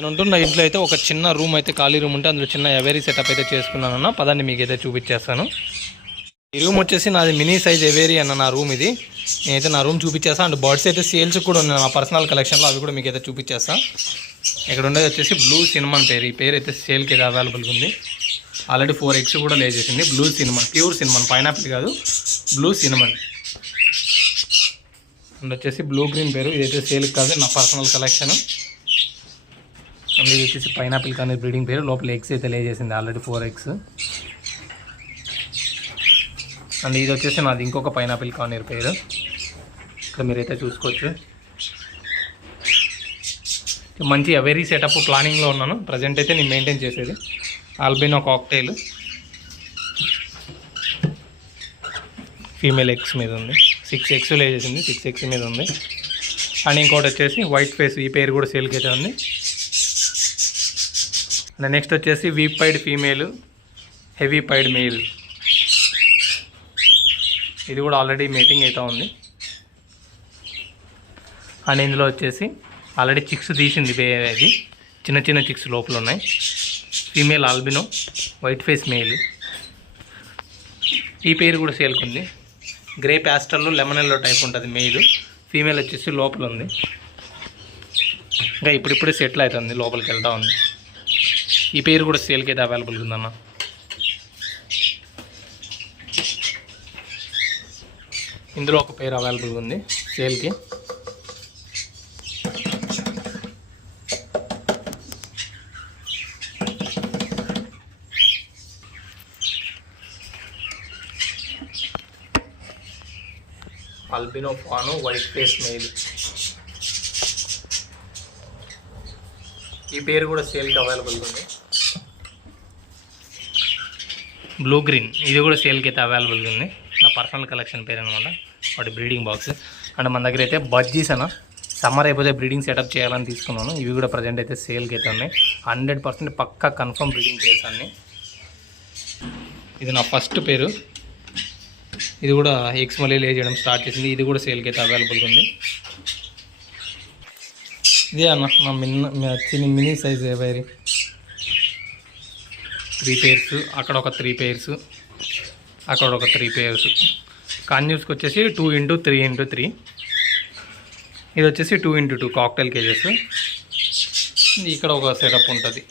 నేను ఉంటున్న ఇంట్లో అయితే ఒక చిన్న రూమ్ అయితే ఖాళీ రూమ్ ఉంటే అందులో చిన్న ఎవేరీ సెటప్ అయితే చేసుకున్నానన్న. పదాన్ని మీకు అయితే చూపించేస్తాను. ఈ రూమ్ వచ్చేసి నాది మినీ సైజ్ ఎవేరీ అన్న నా రూమ్ ఇది. నేనైతే నా రూమ్ చూపించేస్తాను. అండ్ బర్డ్స్ అయితే సేల్స్ కూడా ఉన్నాయి నా పర్సనల్ కలెక్షన్లో, అవి కూడా మీకు అయితే చూపించేస్తాను. ఇక్కడ ఉండేది వచ్చేసి బ్లూ సినిమన్ పేరు. ఈ పేరు అయితే సేల్కి అయితే అవైలబుల్గా ఉంది. ఆల్రెడీ 4 eggs కూడా లే చేసింది. Blue cinnamon, pure cinnamon, pineapple కాదు, బ్లూ సినిమన్. అండ్ వచ్చేసి బ్లూ గ్రీన్ పేరు. ఇదైతే సేల్కి కాదు, నా పర్సనల్ కలెక్షన్. అండ్ ఇది వచ్చేసి పైనాపిల్ కానీ బ్రీడింగ్ పేరు. లోపల ఎగ్స్ అయితే లే చేసింది ఆల్రెడీ 4 eggs. అండ్ ఇది వచ్చేసి నాది ఇంకొక పైనాపిల్ కానీర్ పేరు. ఇక్కడ మీరైతే చూసుకోవచ్చు. మంచి వెరీ సెటప్ ప్లానింగ్లో ఉన్నాను. ప్రజెంట్ అయితే నేను మెయింటైన్ చేసేది ఆల్బినో కాక్టైల్. ఫీమేల్ ఎగ్స్ మీద ఉంది. 6 eggs లే చేసింది. 6 eggs మీద ఉంది. అండ్ ఇంకోటి వచ్చేసి వైట్ ఫేస్. ఈ పేరు కూడా సేల్కి అయితే ఉంది. అండ్ నెక్స్ట్ వచ్చేసి వీప్ పైడ్ ఫీమేల్, హెవీ పైడ్ మేల్. ఇది కూడా ఆల్రెడీ మీటింగ్ అయితే ఉంది. అండ్ ఇందులో వచ్చేసి ఆల్రెడీ చిక్స్ తీసింది. ఇది చిన్న చిన్న చిక్స్ లోపల ఉన్నాయి. Female albino, white face male. ఈ పేరు కూడా సేల్కుంది. గ్రే ప్యాస్టల్లో లెమనెల్లో టైప్ ఉంటుంది మెయిల్. ఫీమేల్ వచ్చేసి లోపల ఉంది. ఇంకా ఇప్పుడిప్పుడే సెటిల్ అవుతుంది, లోపలికి వెళ్తూ ఉంది. ఈ పేరు కూడా సేల్కి అయితే అవైలబుల్గా ఉందన్న. ఇందులో ఒక పేరు అవైలబుల్గా ఉంది సేల్కి. Albino ఫానో, white face mail. ఈ పేరు కూడా సేల్కి అవైలబుల్గా ఉంది. బ్లూ గ్రీన్, ఇది కూడా సేల్కి అయితే అవైలబుల్గా ఉంది. నా పర్సనల్ కలెక్షన్ పేరు అనమాట. వాటి బ్రీడింగ్ బాక్స్. అండ్ మన దగ్గర అయితే బజ్జీస్ అన్న సమ్మర్ అయిపోతే బ్రీడింగ్ సెటప్ చేయాలని తీసుకున్నాను. ఇవి కూడా ప్రజెంట్ అయితే సేల్కి అయితే ఉన్నాయి. 100% పక్కా కన్ఫర్మ్ బ్రీడింగ్ చేసాన్ని. ఇది నా ఫస్ట్ పేరు. ఇది కూడా ఎగ్స్ మళ్ళీ లే చేయడం స్టార్ట్ చేసింది. ఇది కూడా సేల్కి అయితే అవైలబుల్గా ఉంది. ఇదే అన్న నా మినీ సైజ్ ఎవేరీ. 3 pairs. అక్కడ ఒక 3 pairs, అక్కడ ఒక 3 pairs. కాన్యూస్కి వచ్చేసి 2x3x3. ఇది వచ్చేసి 2x2 కాక్టైల్ కేజెస్. ఇక్కడ ఒక సెటప్ ఉంటుంది.